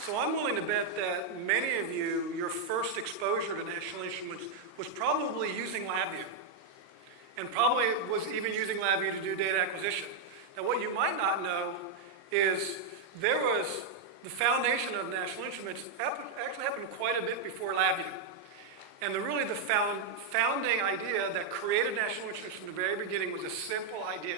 So I'm willing to bet that many of you, your first exposure to National Instruments was probably using LabVIEW, and probably was even using LabVIEW to do data acquisition. Now what you might not know is there was the foundation of National Instruments actually happened quite a bit before LabVIEW. And really the founding idea that created National Instruments from the very beginning was a simple idea.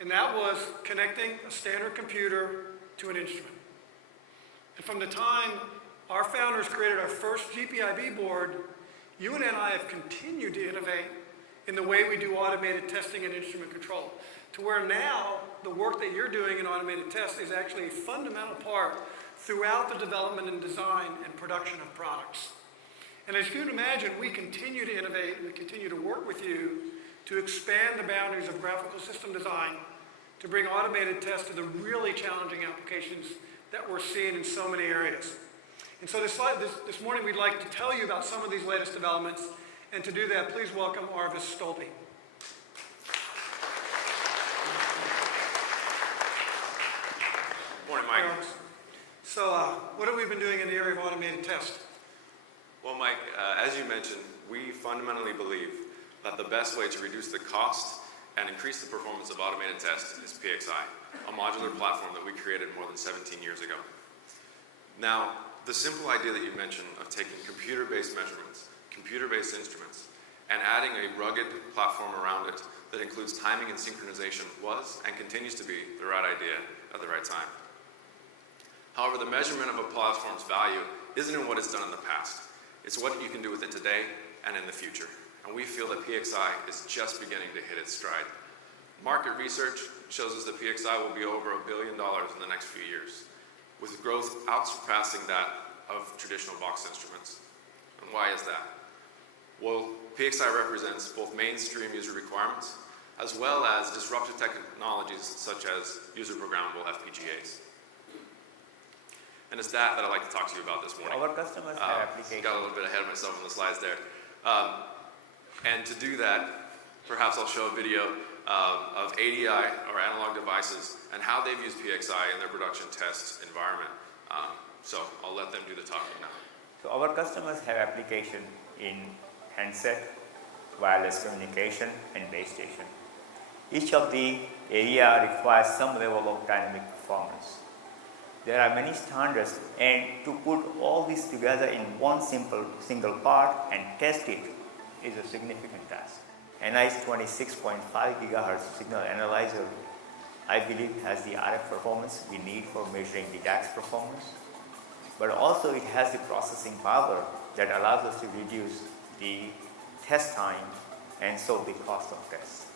And that was connecting a standard computer to an instrument. And from the time our founders created our first GPIB board, you and I have continued to innovate in the way we do automated testing and instrument control, to where now the work that you're doing in automated test is actually a fundamental part throughout the development and design and production of products. And as you can imagine, we continue to innovate, we continue to work with you to expand the boundaries of graphical system design, to bring automated tests to the really challenging applications that we're seeing in so many areas. And so this morning we'd like to tell you about some of these latest developments, and to do that, please welcome Arvis Stolpe. Morning, Mike. So what have we been doing in the area of automated test? Well, Mike, as you mentioned, we fundamentally believe that the best way to reduce the cost and increase the performance of automated test is Pxi, a modular platform that we created more than 17 years ago. Now, the simple idea that you mentioned of taking computer-based measurements, computer-based instruments, and adding a rugged platform around it that includes timing and synchronization was and continues to be the right idea at the right time. However, the measurement of a platform's value isn't in what it's done in the past. It's what you can do with it today and in the future. And we feel that Pxi is just beginning to hit its stride. Market research shows us that Pxi will be over $1 billion in the next few years, with growth outsurpassing that of traditional box instruments. And why is that? Well, Pxi represents both mainstream user requirements as well as disruptive technologies such as user-programmable FPGAs. And it's that I'd like to talk to you about this morning. Our customers have applications. Got a little bit ahead of myself on the slides there. And to do that, perhaps I'll show a video of ADI, or analog devices, and how they've used Pxi in their production test environment. So I'll let them do the talking now. So our customers have application in handset, wireless communication, and base station. Each of the area requires some level of dynamic performance. There are many standards, and to put all this together in one single part and test it is a significant task. NI's 26.5 GHz signal analyzer, I believe, has the RF performance we need for measuring the DAX performance, but also it has the processing power that allows us to reduce the test time and so the cost of tests.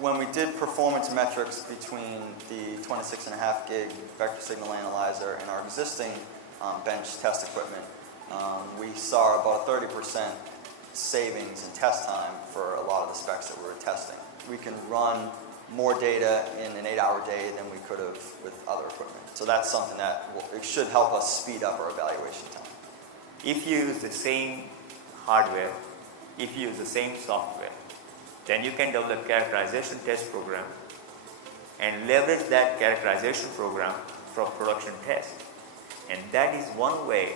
When we did performance metrics between the 26.5 gig vector signal analyzer and our existing bench test equipment, we saw about a 30% savings in test time for a lot of the specs that we were testing. We can run more data in an 8-hour day than we could have with other equipment. So that's something that it should help us speed up our evaluation time. If you use the same hardware, if you use the same software, then you can develop a characterization test program and leverage that characterization program for production test. And that is one way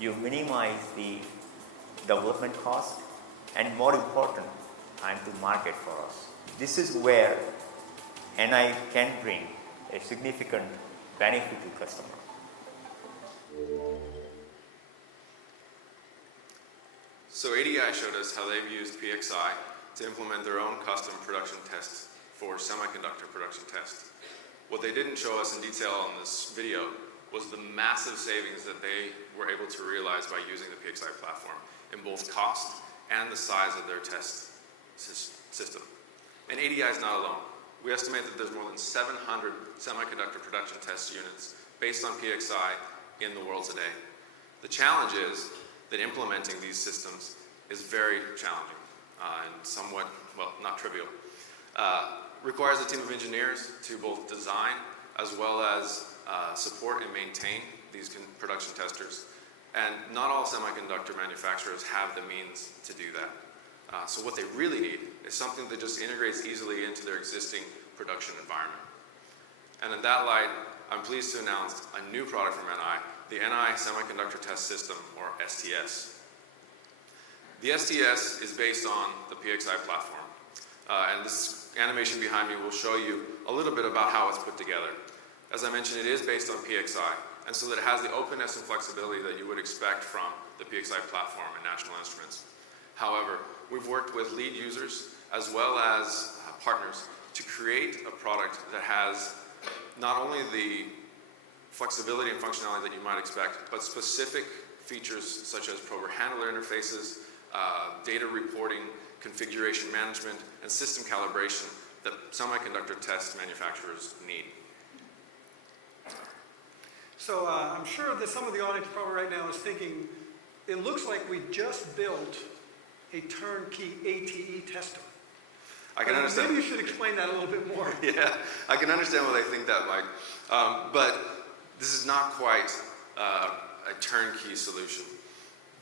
you minimize the development cost and, more important, time to market for us. This is where NI can bring a significant benefit to customer. So ADI showed us how they've used Pxi to implement their own custom production tests for semiconductor production tests. What they didn't show us in detail on this video was the massive savings that they were able to realize by using the Pxi platform in both cost and the size of their test system. And ADI is not alone. We estimate that there's more than 700 semiconductor production test units based on Pxi in the world today. The challenge is that implementing these systems is very challenging and somewhat, well, not trivial. Requires a team of engineers to both design as well as support and maintain these production testers. And not all semiconductor manufacturers have the means to do that. So what they really need is something that just integrates easily into their existing production environment. And in that light, I'm pleased to announce a new product from NI, the NI Semiconductor Test System, or STS. The STS is based on the PXI platform, and this animation behind me will show you a little bit about how it's put together. As I mentioned, it is based on PXI, and so that it has the openness and flexibility that you would expect from the PXI platform and National Instruments. However, we've worked with lead users as well as partners to create a product that has not only the flexibility and functionality that you might expect, but specific features such as prober handler interfaces, data reporting, configuration management, and system calibration that semiconductor test manufacturers need. So I'm sure that some of the audience probably right now is thinking, it looks like we just built a turnkey ATE tester. I can understand. Maybe you should explain that a little bit more. Yeah, I can understand why they think that, Mike. But this is not quite a turnkey solution.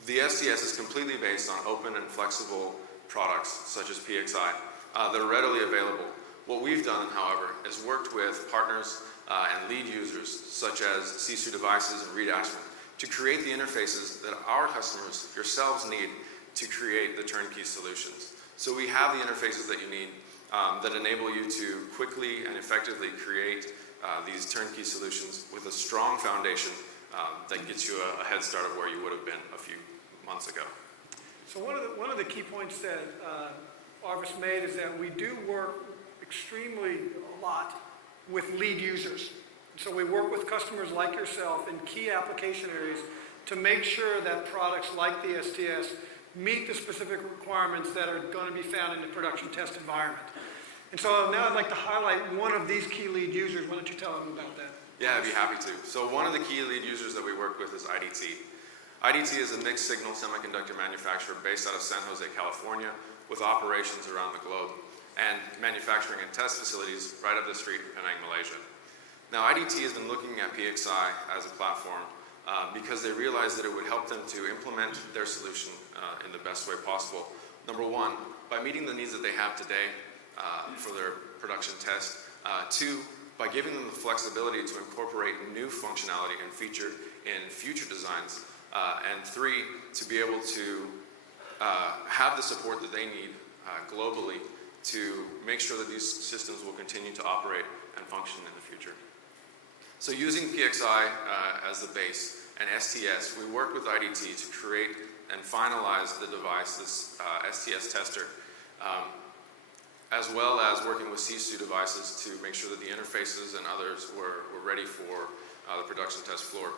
The STS is completely based on open and flexible products, such as PXI, that are readily available. What we've done, however, is worked with partners and lead users, such as Sisu Devices and Reed Ashman, to create the interfaces that our customers, yourselves, need to create the turnkey solutions. So we have the interfaces that you need that enable you to quickly and effectively create these turnkey solutions with a strong foundation that gets you a head start of where you would have been a few months ago. So one of the key points that Arvis made is that we do work extremely a lot with lead users. So we work with customers like yourself in key application areas to make sure that products like the STS meet the specific requirements that are going to be found in the production test environment. And so now I'd like to highlight one of these key lead users. Why don't you tell them about that? Yeah, I'd be happy to. So one of the key lead users that we work with is IDT. IDT is a mixed signal semiconductor manufacturer based out of San Jose, California, with operations around the globe and manufacturing and test facilities right up the street in Penang, Malaysia. Now, IDT has been looking at PXI as a platform because they realized that it would help them to implement their solution in the best way possible. Number one, by meeting the needs that they have today for their production test. Two, by giving them the flexibility to incorporate new functionality and feature in future designs. And three, to be able to have the support that they need globally to make sure that these systems will continue to operate and function in the future. So using PXI as the base and STS, we worked with IDT to create and finalize the device, this STS tester, as well as working with Sisu Devices to make sure that the interfaces and others were ready for the production test floor.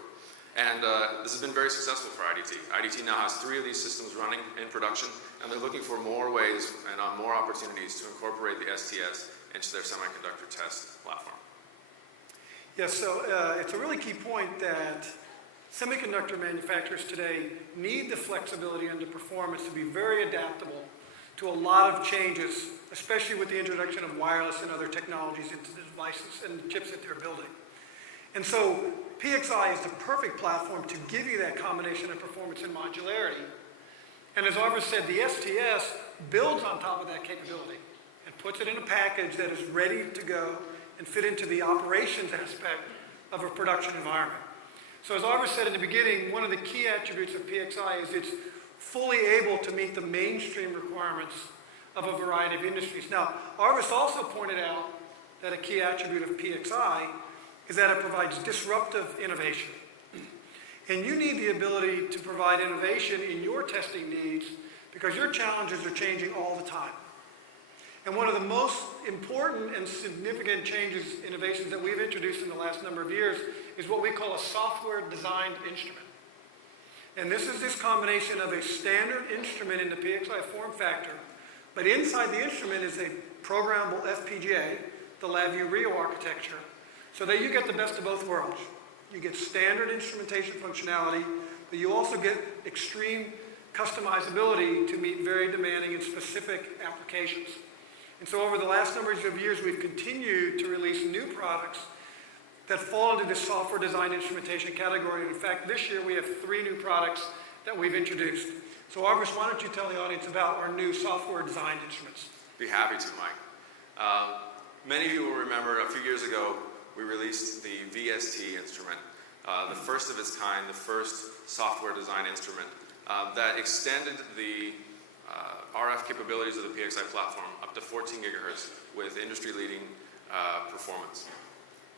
And this has been very successful for IDT. IDT now has 3 of these systems running in production, and they're looking for more ways and more opportunities to incorporate the STS into their semiconductor test platform. Yes, so it's a really key point that semiconductor manufacturers today need the flexibility and the performance to be very adaptable to a lot of changes, especially with the introduction of wireless and other technologies into the devices and the chips that they're building. And so PXI is the perfect platform to give you that combination of performance and modularity. And as Arvis said, the STS builds on top of that capability and puts it in a package that is ready to go and fit into the operations aspect of a production environment. So as Arvis said in the beginning, one of the key attributes of PXI is it's fully able to meet the mainstream requirements of a variety of industries. Now, Arvis also pointed out that a key attribute of PXI is that it provides disruptive innovation. And you need the ability to provide innovation in your testing needs because your challenges are changing all the time. And one of the most important and significant changes, innovations that we've introduced in the last number of years is what we call a software-designed instrument. And this is this combination of a standard instrument in the PXI form factor, but inside the instrument is a programmable FPGA, the LabVIEW Rio architecture, so that you get the best of both worlds. You get standard instrumentation functionality, but you also get extreme customizability to meet very demanding and specific applications. And so over the last number of years, we've continued to release new products that fall into this software design instrumentation category. And in fact, this year we have 3 new products that we've introduced. So Arvis, why don't you tell the audience about our new software design instruments? Be happy to, Mike. Many of you will remember a few years ago, we released the VST instrument, the first of its kind, the first software design instrument that extended the RF capabilities of the PXI platform up to 14 gigahertz with industry-leading performance.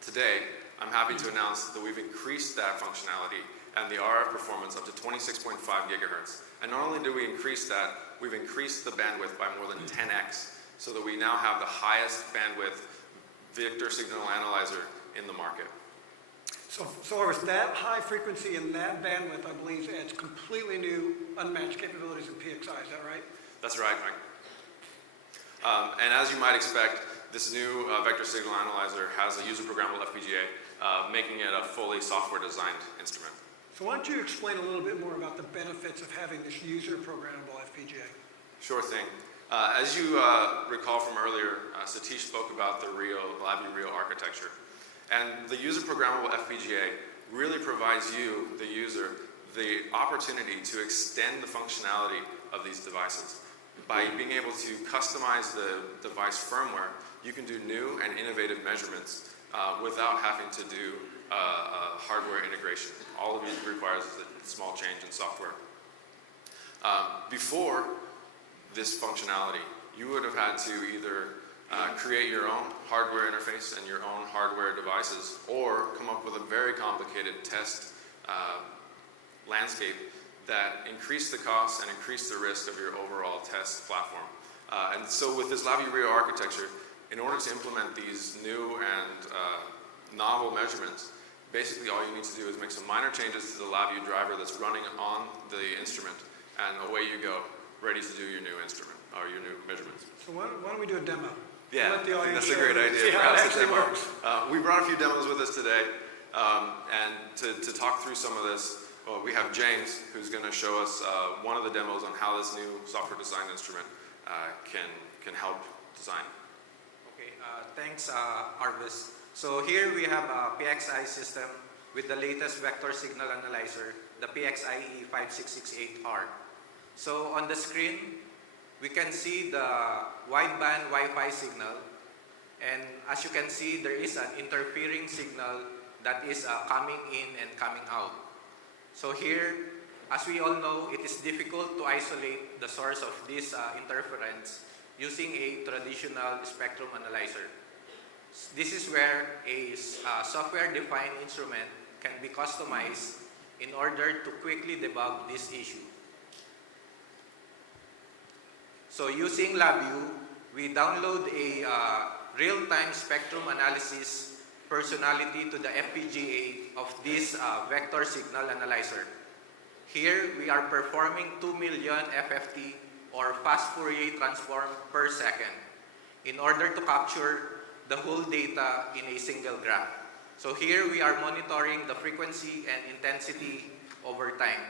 Today, I'm happy to announce that we've increased that functionality and the RF performance up to 26.5 gigahertz. And not only do we increase that, we've increased the bandwidth by more than 10x, so that we now have the highest bandwidth vector signal analyzer in the market. So Arvis, that high frequency and that bandwidth, I believe, adds completely new, unmatched capabilities in PXI. Is that right? That's right, Mike. And as you might expect, this new vector signal analyzer has a user programmable FPGA, making it a fully software designed instrument. So why don't you explain a little bit more about the benefits of having this user programmable FPGA? Sure thing. As you recall from earlier, Satish spoke about the LabVIEW Rio architecture. And the user programmable FPGA really provides you, the user, the opportunity to extend the functionality of these devices. By being able to customize the device firmware, you can do new and innovative measurements without having to do hardware integration. All of it requires a small change in software. Before this functionality, you would have had to either create your own hardware interface and your own hardware devices, or come up with a very complicated test landscape that increased the cost and increased the risk of your overall test platform. And so with this LabVIEW Rio architecture, in order to implement these new and novel measurements, basically all you need to do is make some minor changes to the LabVIEW driver that's running on the instrument, and away you go, ready to do your new instrument, or your new measurements. So why don't we do a demo? Yeah, Let the I think audience that's a great idea. see how it Perhaps a actually demo. works. We brought a few demos with us today, and to talk through some of this, we have James, who's going to show us one of the demos on how this new software design instrument can help design. Okay, thanks, Arvis. So here we have a PXI system with the latest vector signal analyzer, the PXIe 5668R. So on the screen, we can see the wideband Wi-Fi signal, and as you can see, there is an interfering signal that is coming in and coming out. So here, as we all know, it is difficult to isolate the source of this interference using a traditional spectrum analyzer. This is where a software-defined instrument can be customized in order to quickly debug this issue. So using LabVIEW, we download a real-time spectrum analysis personality to the FPGA of this vector signal analyzer. Here, we are performing 2 million FFT, or fast Fourier transform per second, in order to capture the whole data in a single graph. So here, we are monitoring the frequency and intensity over time.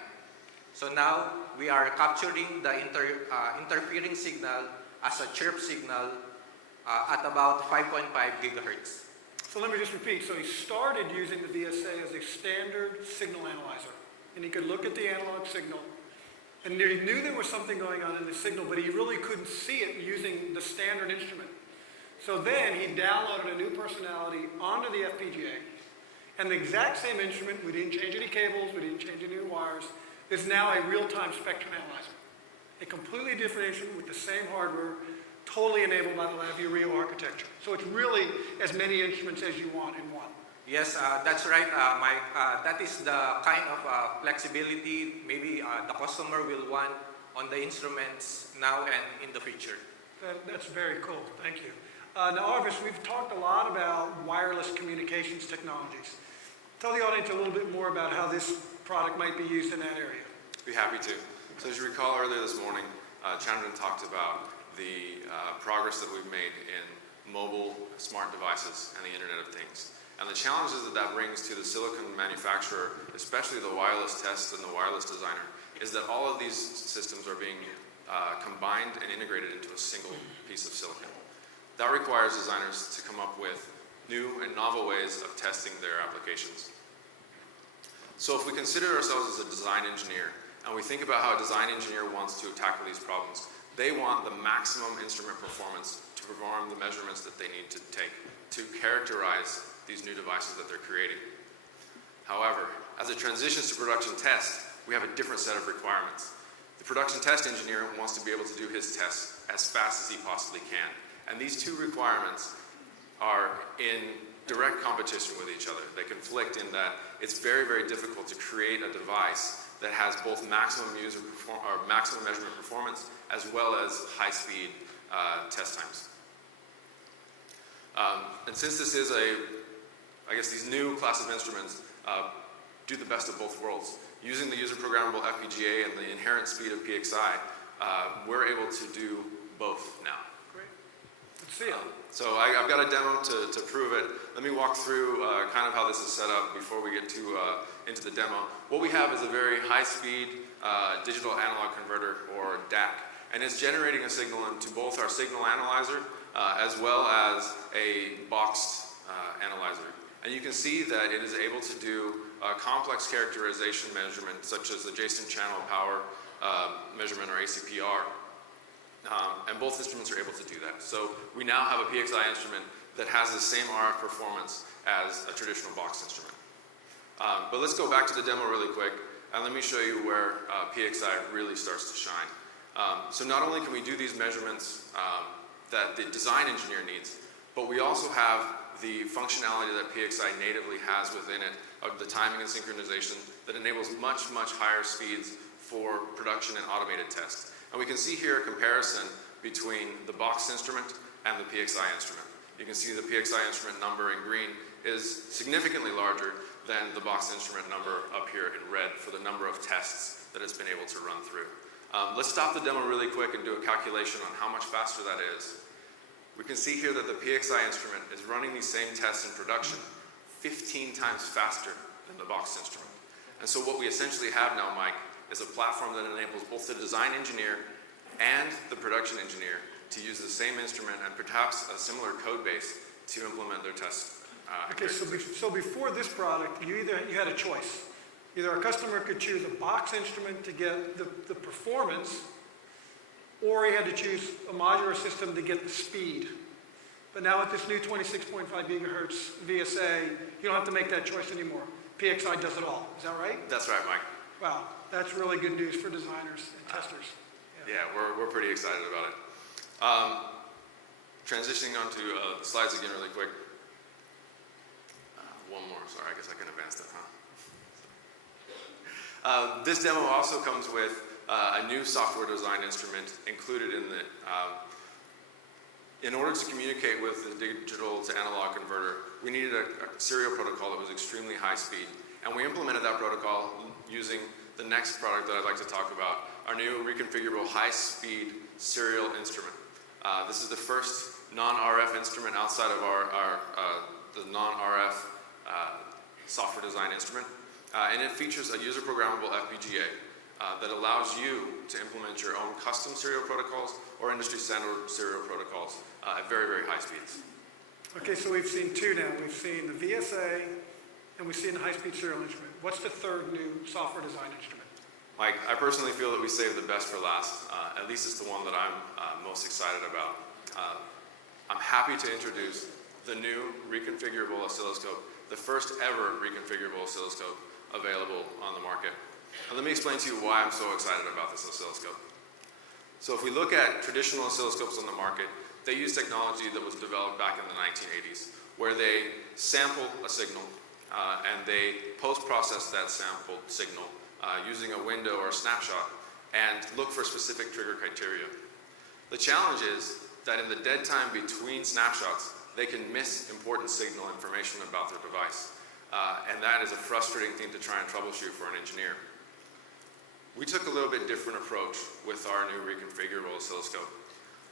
So now, we are capturing the interfering signal as a chirp signal at about 5.5 gigahertz. So let me just repeat. So he started using the VSA as a standard signal analyzer. And he could look at the analog signal. And he knew there was something going on in the signal, but he really couldn't see it using the standard instrument. So then he downloaded a new personality onto the FPGA. And the exact same instrument, we didn't change any cables, we didn't change any new wires, is now a real-time spectrum analyzer. A completely different instrument with the same hardware, totally enabled by the LabVIEW Rio architecture. So it's really as many instruments as you want in one. Yes, that's right, Mike. That is the kind of flexibility maybe the customer will want on the instruments now and in the future. That's very cool. Thank you. Now, Arvis, we've talked a lot about wireless communications technologies. Tell the audience a little bit more about how this product might be used in that area. Be happy to. So as you recall earlier this morning, Chandran talked about the progress that we've made in mobile smart devices and the Internet of Things. And the challenges that that brings to the silicon manufacturer, especially the wireless test and the wireless designer, is that all of these systems are being combined and integrated into a single piece of silicon. That requires designers to come up with new and novel ways of testing their applications. So if we consider ourselves as a design engineer, and we think about how a design engineer wants to tackle these problems, they want the maximum instrument performance to perform the measurements that they need to take to characterize these new devices that they're creating. However, as it transitions to production test, we have a different set of requirements. The production test engineer wants to be able to do his tests as fast as he possibly can. And these two requirements are in direct competition with each other. They conflict in that it's very, very difficult to create a device that has both maximum maximum measurement performance as well as high-speed test times. And since this is I guess these new classes of instruments do the best of both worlds. Using the user-programmable FPGA and the inherent speed of PXI, we're able to do both now. Great. Let's see it. So I've got a demo to prove it. Let me walk through kind of how this is set up before we get into the demo. What we have is a very high-speed digital analog converter, or DAC, and it's generating a signal into both our signal analyzer as well as a boxed analyzer. And you can see that it is able to do complex characterization measurement, such as adjacent channel power measurement, or ACPR. And both instruments are able to do that. So we now have a PXI instrument that has the same RF performance as a traditional box instrument. But let's go back to the demo really quick, and let me show you where PXI really starts to shine. So not only can we do these measurements that the design engineer needs, but we also have the functionality that PXI natively has within it, of the timing and synchronization that enables much, much higher speeds for production and automated tests. And we can see here a comparison between the box instrument and the PXI instrument. You can see the PXI instrument number in green is significantly larger than the box instrument number up here in red for the number of tests that it's been able to run through. Let's stop the demo really quick and do a calculation on how much faster that is. We can see here that the PXI instrument is running these same tests in production 15 times faster than the box instrument. And so what we essentially have now, Mike, is a platform that enables both the design engineer and the production engineer to use the same instrument and perhaps a similar code base to implement their tests. Okay, so before this product, you had a choice. Either a customer could choose a box instrument to get the performance, or he had to choose a modular system to get the speed. But now with this new 26.5 gigahertz VSA, you don't have to make that choice anymore. PXI does it all. Is that right? That's right, Mike. Wow, that's really good news for designers and testers. Yeah, we're pretty excited about it. Transitioning onto the slides again really quick. One more, sorry, I guess I can advance that, huh? This demo also comes with a new software design instrument included in the, in order to communicate with the digital to analog converter, we needed a serial protocol that was extremely high speed. And we implemented that protocol using the next product that I'd like to talk about, our new reconfigurable high-speed serial instrument. This is the first non-RF instrument outside of the non-RF software design instrument. And it features a user-programmable FPGA that allows you to implement your own custom serial protocols or industry-standard serial protocols at very, very high speeds. Okay, so we've seen two now. We've seen the VSA, and we've seen the high-speed serial instrument. What's the third new software design instrument? Mike, I personally feel that we saved the best for last. At least it's the one that I'm most excited about. I'm happy to introduce the new Reconfigurable Oscilloscope, the first ever Reconfigurable Oscilloscope available on the market. And let me explain to you why I'm so excited about this oscilloscope. So if we look at traditional oscilloscopes on the market, they use technology that was developed back in the 1980s, where they sample a signal and they post-process that sampled signal using a window or a snapshot and look for specific trigger criteria. The challenge is that in the dead time between snapshots, they can miss important signal information about their device. And that is a frustrating thing to try and troubleshoot for an engineer. We took a little bit different approach with our new reconfigurable oscilloscope.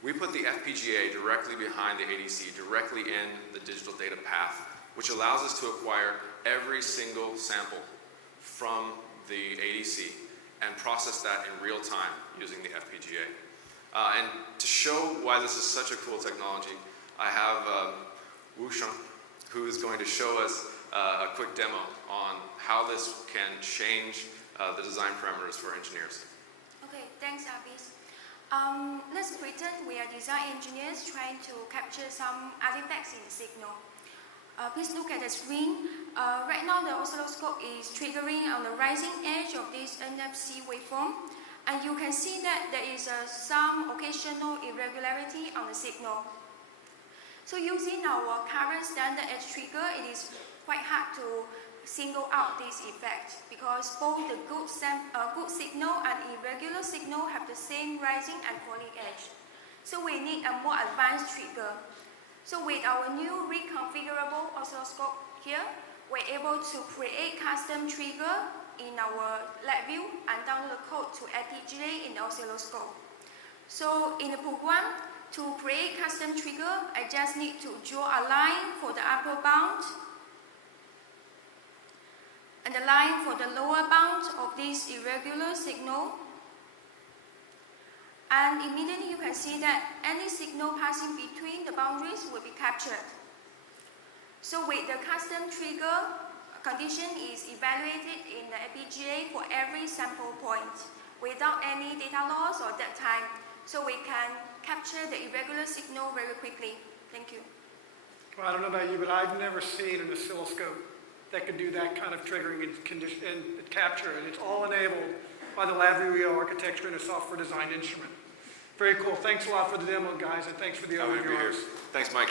We put the FPGA directly behind the ADC, directly in the digital data path, which allows us to acquire every single sample from the ADC and process that in real time using the FPGA. And to show why this is such a cool technology, I have Wu Sheng, who is going to show us a quick demo on how this can change the design parameters for engineers. Okay, thanks, Abis. Let's pretend we are design engineers trying to capture some artifacts in the signal. Please look at the screen. Right now the oscilloscope is triggering on the rising edge of this NFC waveform, and you can see that there is some occasional irregularity on the signal. So using our current standard edge trigger, it is quite hard to single out this effect because both the good signal and irregular signal have the same rising and falling edge. So we need a more advanced trigger. So with our new reconfigurable oscilloscope here, we're able to create custom trigger in our lab view and download the code to FPGA in the oscilloscope. So in the program, to create custom trigger, I just need to draw a line for the upper bound and the line for the lower bound of this irregular signal. And immediately you can see that any signal passing between the boundaries will be captured. So with the custom trigger, condition is evaluated in the FPGA for every sample point without any data loss or dead time. So we can capture the irregular signal very quickly. Thank you. Well, I don't know about you, but I've never seen an oscilloscope that could do that kind of triggering and capture, and it's all enabled by the LabVIEW architecture and a software-designed instrument. Very cool. Thanks a lot for the demo, guys, and thanks for the Happy to be overview. here. Thanks, Mike.